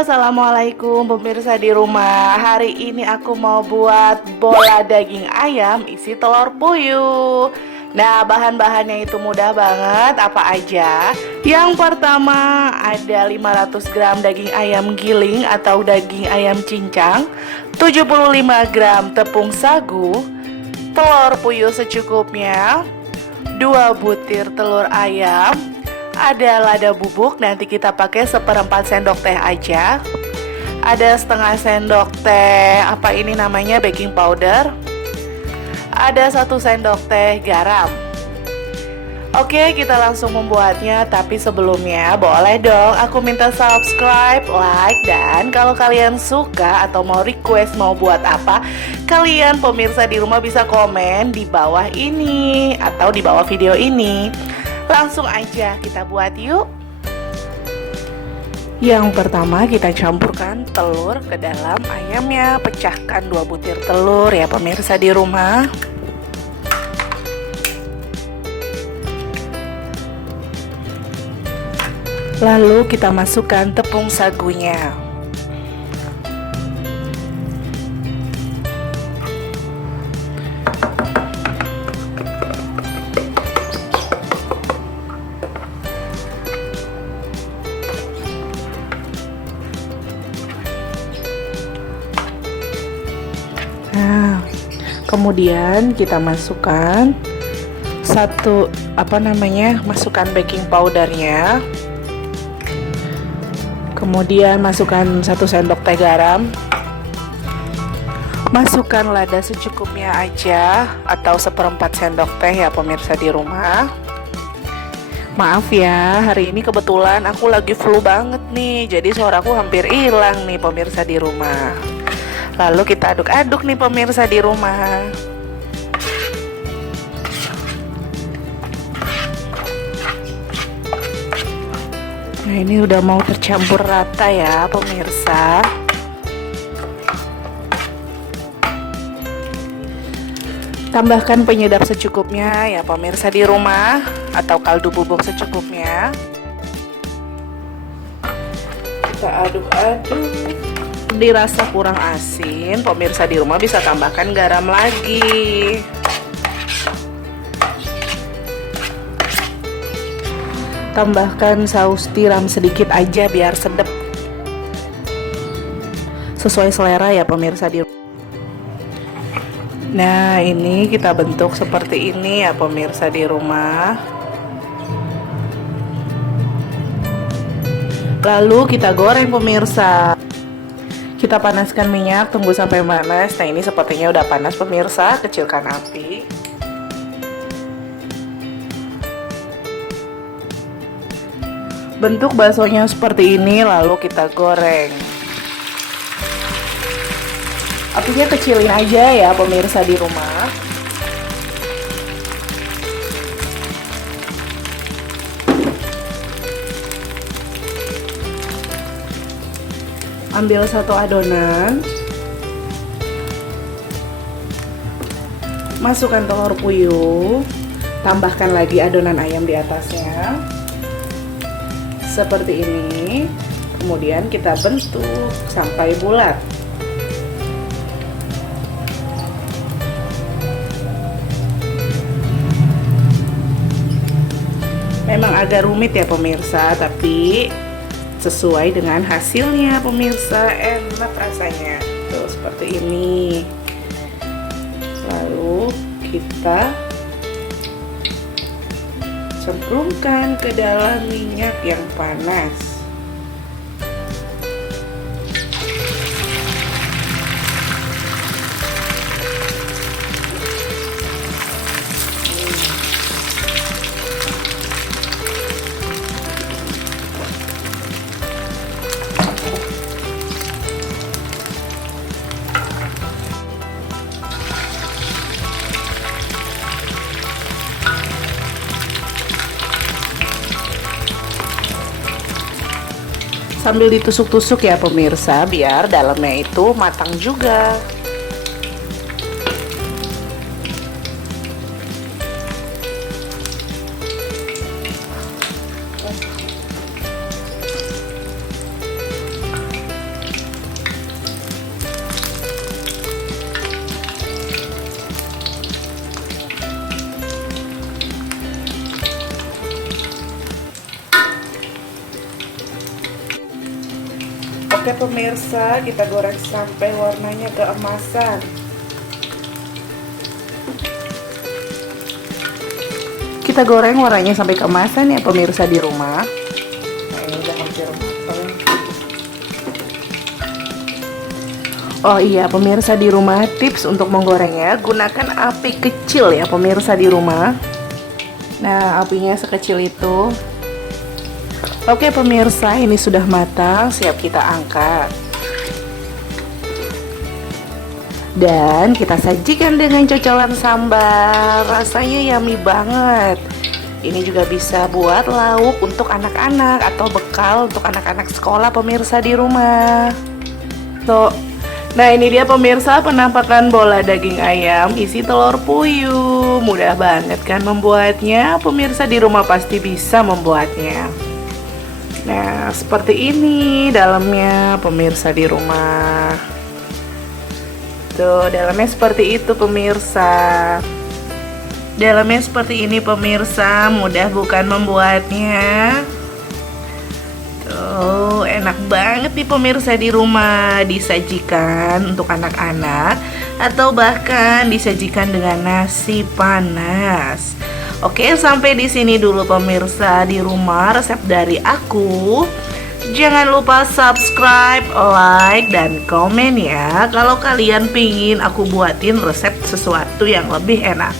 Assalamualaikum pemirsa di rumah. Hari ini aku mau buat bola daging ayam isi telur puyuh. Nah, bahan-bahannya itu mudah banget. Apa aja? Yang pertama ada 500 gram daging ayam giling atau daging ayam cincang, 75 gram tepung sagu, telur puyuh secukupnya, 2 butir telur ayam, ada lada bubuk, nanti kita pakai 1/4 sendok teh aja. Ada setengah sendok teh, apa ini namanya, baking powder. Ada 1 sendok teh garam. Oke, kita langsung membuatnya. Tapi sebelumnya boleh dong aku minta subscribe, like, dan kalau kalian suka atau mau request mau buat apa, kalian pemirsa di rumah bisa komen di bawah ini atau di bawah video ini. Langsung aja kita buat yuk. Yang pertama kita campurkan telur ke dalam ayamnya. Pecahkan 2 butir telur ya pemirsa di rumah. Lalu kita masukkan tepung sagunya. Nah, kemudian kita masukkan masukkan baking powdernya. Kemudian masukkan 1 sendok teh garam. Masukkan lada secukupnya aja atau 1/4 sendok teh ya pemirsa di rumah. Maaf ya, hari ini kebetulan aku lagi flu banget nih, jadi suaraku hampir hilang nih pemirsa di rumah. Lalu kita aduk-aduk nih pemirsa di rumah. Nah, ini udah mau tercampur rata ya pemirsa. Tambahkan penyedap secukupnya ya pemirsa di rumah, atau kaldu bubuk secukupnya. Kita aduk-aduk. Dirasa kurang asin, pemirsa di rumah bisa tambahkan garam lagi. Tambahkan saus tiram sedikit aja biar sedap. Sesuai selera ya pemirsa di rumah. Nah, ini kita bentuk seperti ini ya pemirsa di rumah. Lalu kita goreng pemirsa. Kita panaskan minyak, tunggu sampai panas. Nah, ini sepertinya udah panas pemirsa, kecilkan api. Bentuk baksonya seperti ini, lalu kita goreng. Apinya kecilin aja ya pemirsa di rumah. Ambil 1 adonan, masukkan telur puyuh, tambahkan lagi adonan ayam di atasnya seperti ini. Kemudian kita bentuk sampai bulat. Memang agak rumit ya pemirsa, tapi sesuai dengan hasilnya pemirsa, enak rasanya tuh seperti ini. Lalu kita cemplungkan ke dalam minyak yang panas. Sambil ditusuk-tusuk ya pemirsa, biar dalamnya itu matang juga. Oke pemirsa, kita goreng sampai warnanya keemasan. Kita goreng warnanya sampai keemasan ya pemirsa di rumah. Nah, ini udah hampir matang. Oh iya pemirsa di rumah, tips untuk menggorengnya gunakan api kecil ya pemirsa di rumah. Nah, apinya sekecil itu. Oke pemirsa, ini sudah matang, siap kita angkat. Dan kita sajikan dengan cocolan sambal. Rasanya yummy banget. Ini juga bisa buat lauk untuk anak-anak atau bekal untuk anak-anak sekolah pemirsa di rumah. Nah ini dia pemirsa penampakan bola daging ayam isi telur puyuh. Mudah banget kan membuatnya. Pemirsa di rumah pasti bisa membuatnya. Nah seperti ini dalamnya pemirsa di rumah. Tuh dalamnya seperti itu pemirsa. Dalamnya seperti ini pemirsa. Mudah bukan membuatnya. Tuh enak banget nih pemirsa di rumah. Disajikan untuk anak-anak atau bahkan disajikan dengan nasi panas. Oke, sampai di sini dulu pemirsa di rumah resep dari aku. Jangan lupa subscribe, like, dan komen ya kalau kalian pingin aku buatin resep sesuatu yang lebih enak.